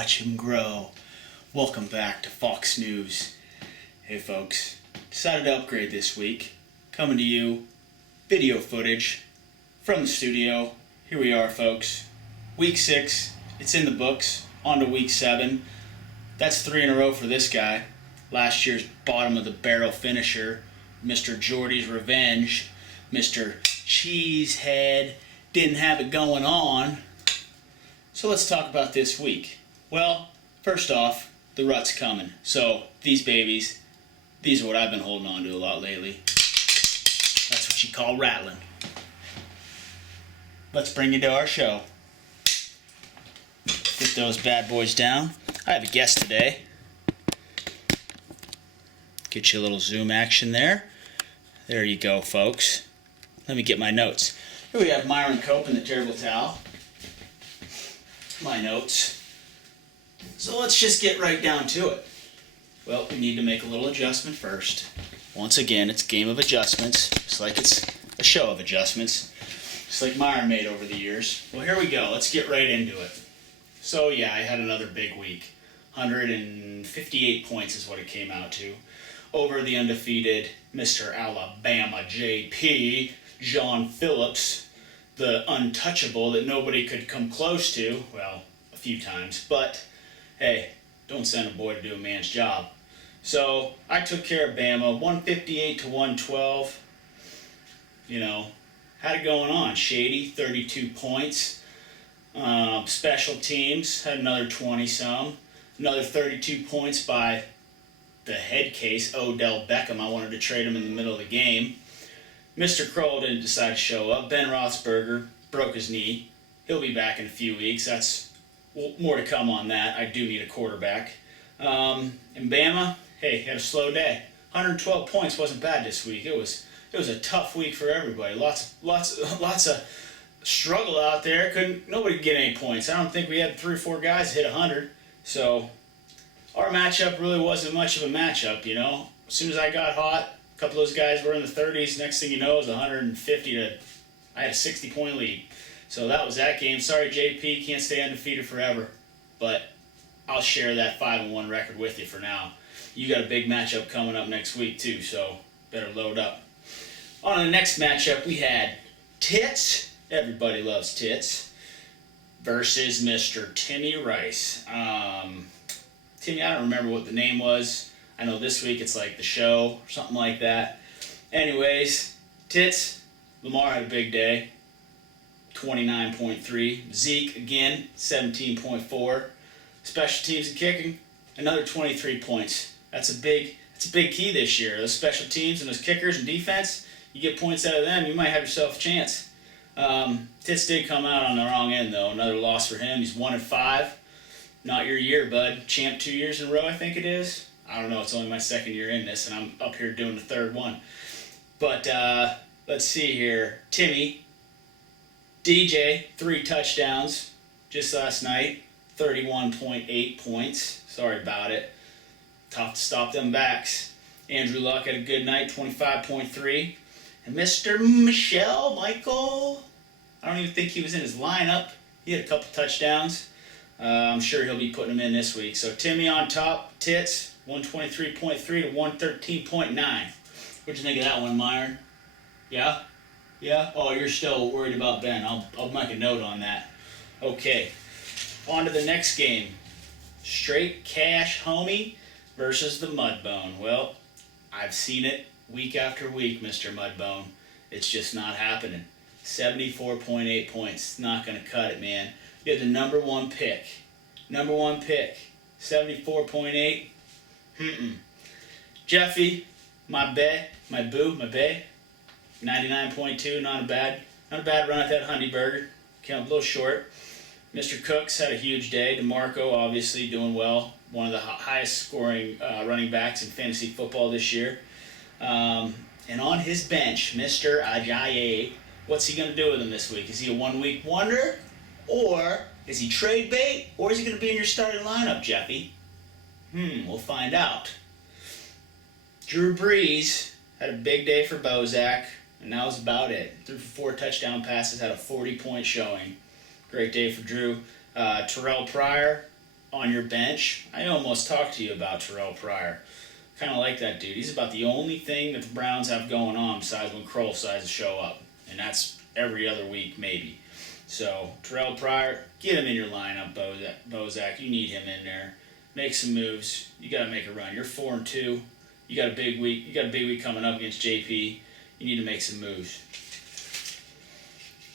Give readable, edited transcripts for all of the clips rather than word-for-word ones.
watch him grow. Welcome back to Fox News. Hey folks, decided to upgrade this week. Coming to you, video footage from the studio. Here we are, folks. Week 6, it's in the books. On to week 7. That's 3 in a row for this guy. Last year's bottom of the barrel finisher, Mr. Jordy's Revenge, Mr. Cheesehead, didn't have it going on. So let's talk about this week. Well, first off, the rut's coming. So these babies, these are what I've been holding on to a lot lately. That's what you call rattling. Let's bring you to our show. Get those bad boys down. I have a guest today. Get you a little zoom action there. There you go, folks. Let me get my notes. Here we have Myron Cope in the Terrible Towel. My notes. So let's just get right down to it. Well, we need to make a little adjustment first. Once again, it's a game of adjustments, just like it's a show of adjustments, just like Myron made over the years. Well, here we go. Let's get right into it. So yeah, I had another big week. 158 points is what it came out to. Over the undefeated Mr. Alabama JP, John Phillips, the untouchable that nobody could come close to. Well, a few times, but hey, don't send a boy to do a man's job. So I took care of Bama, 158 to 112. You know, had it going on. Shady, 32 points. Special teams had another 20-some. Another 32 points by the head case, Odell Beckham. I wanted to trade him in the middle of the game. Mr. Kroll didn't decide to show up. Ben Roethlisberger broke his knee. He'll be back in a few weeks. That's more to come on that. I do need a quarterback. And Bama, hey, had a slow day. 112 points wasn't bad this week. It was a tough week for everybody. Lots of struggle out there. Nobody could get any points. I don't think we had 3 or 4 guys hit 100. So our matchup really wasn't much of a matchup, you know. As soon as I got hot, a couple of those guys were in the 30s. Next thing you know, it was 150 to, I had a 60-point lead. So that was that game. Sorry, JP, can't stay undefeated forever. But I'll share that 5-1 record with you for now. You got a big matchup coming up next week, too, so better load up. On to the next matchup, we had Tits. Everybody loves Tits. Versus Mr. Timmy Rice. Timmy, I don't remember what the name was. I know this week it's like the show or something like that. Anyways, Tits, Lamar had a big day. 29.3. Zeke, again, 17.4. Special teams and kicking, another 23 points. That's a big key this year. Those special teams and those kickers and defense, you get points out of them, you might have yourself a chance. Tits did come out on the wrong end, though. Another loss for him. He's 1-5. Not your year, bud. Champ 2 years in a row, I think it is. I don't know. It's only my 2nd year in this, and I'm up here doing the 3rd one. But let's see here. Timmy, DJ, 3 touchdowns just last night. 31.8 points. Sorry about it. Tough to stop them backs. Andrew Luck had a good night, 25.3. And Mr. Michael, I don't even think he was in his lineup. He had a couple touchdowns. I'm sure he'll be putting them in this week. So Timmy on top, Tits, 123.3 to 113.9. What'd you think of that one, Myron? Yeah? Yeah? Oh, you're still worried about Ben. I'll make a note on that. Okay. On to the next game. Straight Cash Homie versus the Mudbone. Well, I've seen it week after week, Mr. Mudbone. It's just not happening. 74.8 points. Not going to cut it, man. You had the number one pick. 74.8. Jeffy, my bae, 99.2. Not a bad run at that Honey Burger. Came up a little short. Mr. Cooks had a huge day. DeMarco obviously doing well. One of the highest scoring running backs in fantasy football this year. And on his bench, Mr. Ajayi, what's he going to do with him this week? Is he a 1-week wonder? Or is he trade bait? Or is he going to be in your starting lineup, Jeffy? We'll find out. Drew Brees had a big day for Bozak, and that was about it. Threw for 4 touchdown passes, had a 40-point showing. Great day for Drew. Terrell Pryor, on your bench, I almost talked to you about Terrell Pryor. Kind of like that dude. He's about the only thing that the Browns have going on besides when Kroll decides to show up. And that's every other week, maybe. So, Terrell Pryor, get him in your lineup, Bozak. You need him in there. Make some moves. You got to make a run. You're 4-2. You got a big week. You got a big week coming up against JP. You need to make some moves.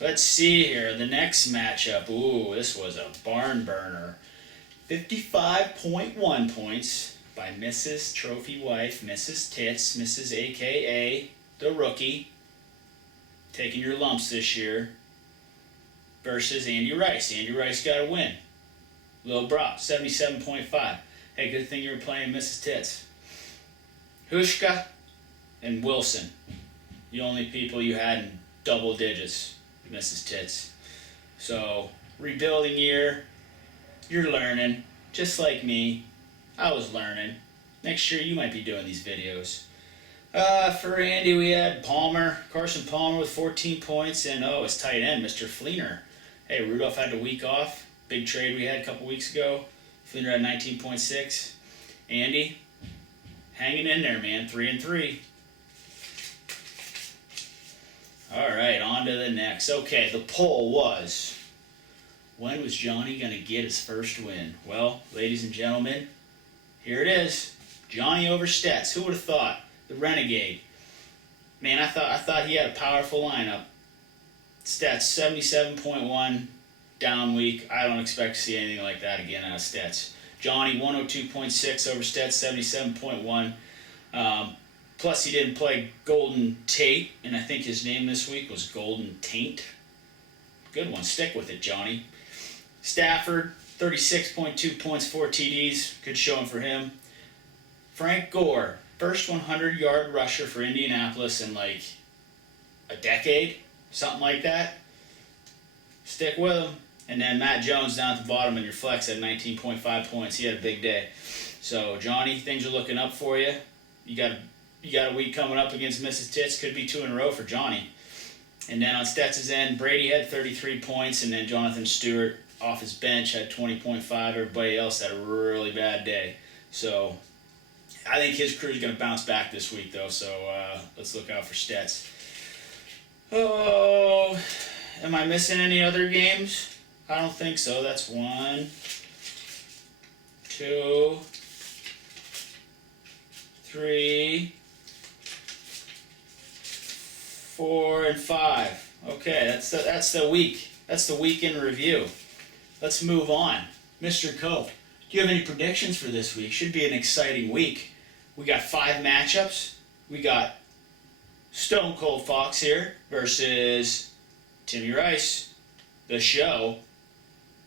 Let's see here. The next matchup. Ooh, this was a barn burner. 55.1 points by Mrs. Trophy Wife, Mrs. Tits, Mrs. AKA the rookie, taking your lumps this year, versus Andy Rice. Andy Rice got a win. Lil Brock, 77.5. Hey, good thing you were playing Mrs. Tits. Hushka and Wilson, the only people you had in double digits, Mrs. Tits. So, rebuilding year, you're learning, just like me. I was learning. Next year you might be doing these videos. For Andy, we had Carson Palmer with 14 points, and his tight end, Mr. Fleener. Hey, Rudolph had a week off. Big trade we had a couple weeks ago. Fleener had 19.6. Andy, hanging in there, man. 3-3. All right, on to the next. Okay, the poll was, when was Johnny going to get his first win? Well, ladies and gentlemen, here it is. Johnny over Stats. Who would have thought? The Renegade. Man, I thought he had a powerful lineup. Stats 77.1, down week. I don't expect to see anything like that again out of Stats. Johnny 102.6 over Stats 77.1. Plus he didn't play Golden Tate, and I think his name this week was Golden Taint. Good one. Stick with it, Johnny. Stafford 36.2 points, 4 TDs. Good showing for him. Frank Gore, first 100-yard rusher for Indianapolis in like a decade, something like that. Stick with him. And then Matt Jones down at the bottom in your flex at 19.5 points. He had a big day. So, Johnny, things are looking up for you. You got a week coming up against Mrs. Tits. Could be 2 in a row for Johnny. And then on Stats' end, Brady had 33 points, and then Jonathan Stewart off his bench had 20.5. Everybody else had a really bad day. So, I think his crew is going to bounce back this week, though, so let's look out for Stats. Oh, am I missing any other games? I don't think so. That's 1, 2, 3, 4, and 5. Okay, that's the week. That's the week in review. Let's move on. Mr. Cope, do you have any predictions for this week? Should be an exciting week. We got 5 matchups. We got Stone Cold Fox here versus Timmy Rice, the show.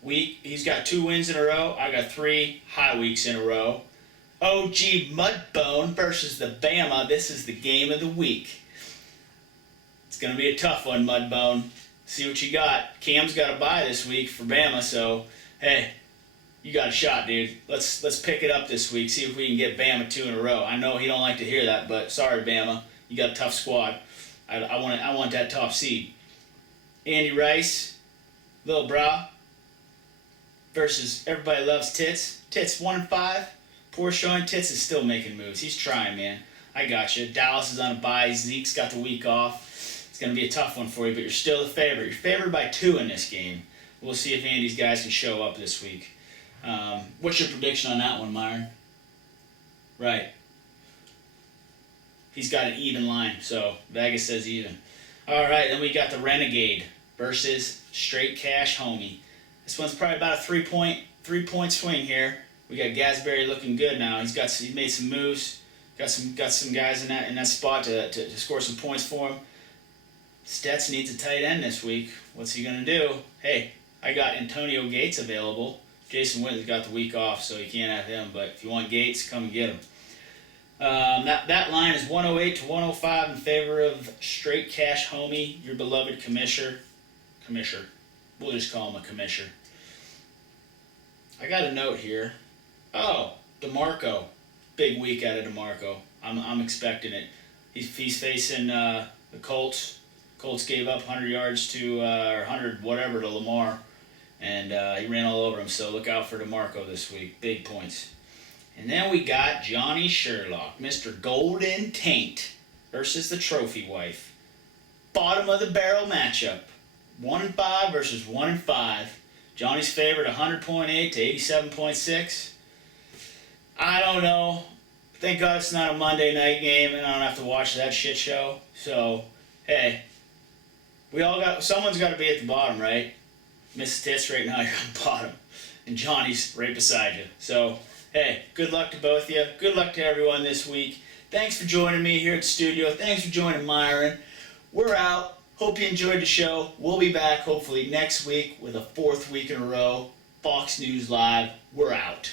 He's got 2 wins in a row. I got 3 high weeks in a row. OG Mudbone versus the Bama. This is the game of the week. It's going to be a tough one, Mudbone. See what you got. Cam's got a bye this week for Bama, so, hey, you got a shot, dude. Let's pick it up this week, see if we can get Bama 2 in a row. I know he don't like to hear that, but sorry, Bama. You got a tough squad. I want that top seed. Andy Rice, Lil Bra versus Everybody Loves Tits. Tits 1-5. Poor showing. Tits is still making moves. He's trying, man. I got you. Dallas is on a bye. Zeke's got the week off. It's going to be a tough one for you, but you're still the favorite. You're favored by 2 in this game. We'll see if Andy's guys can show up this week. What's your prediction on that one, Myron? Right. He's got an even line, so Vegas says even. All right, then we got the Renegade versus Straight Cash Homie. This one's probably about a three-point swing here. We got Gasberry looking good now. He made some moves. Got some guys in that spot to score some points for him. Stets needs a tight end this week. What's he gonna do? Hey, I got Antonio Gates available. Jason Witten's got the week off, so you can't have him. But if you want Gates, come and get him. That line is 108 to 105 in favor of Straight Cash Homie, your beloved commissioner. We'll just call him a commissioner. I got a note here. Oh, DeMarco. Big week out of DeMarco. I'm expecting it. He's facing the Colts. Colts gave up 100 yards to, or 100 whatever to Lamar. and he ran all over him. So look out for DeMarco this week. Big points. And then we got Johnny Sherlock, Mr. Golden Taint versus the Trophy Wife. Bottom of the barrel matchup. 1-5 versus 1-5. Johnny's favorite 100.8 to 87.6. I don't know. Thank God it's not a Monday night game and I don't have to watch that shit show. So, hey, someone's got to be at the bottom, right? Mrs. Tits, right now you're on the bottom. And Johnny's right beside you. So, hey, good luck to both of you. Good luck to everyone this week. Thanks for joining me here at the studio. Thanks for joining Myron. We're out. Hope you enjoyed the show. We'll be back hopefully next week with a 4th week in a row. Fox News Live. We're out.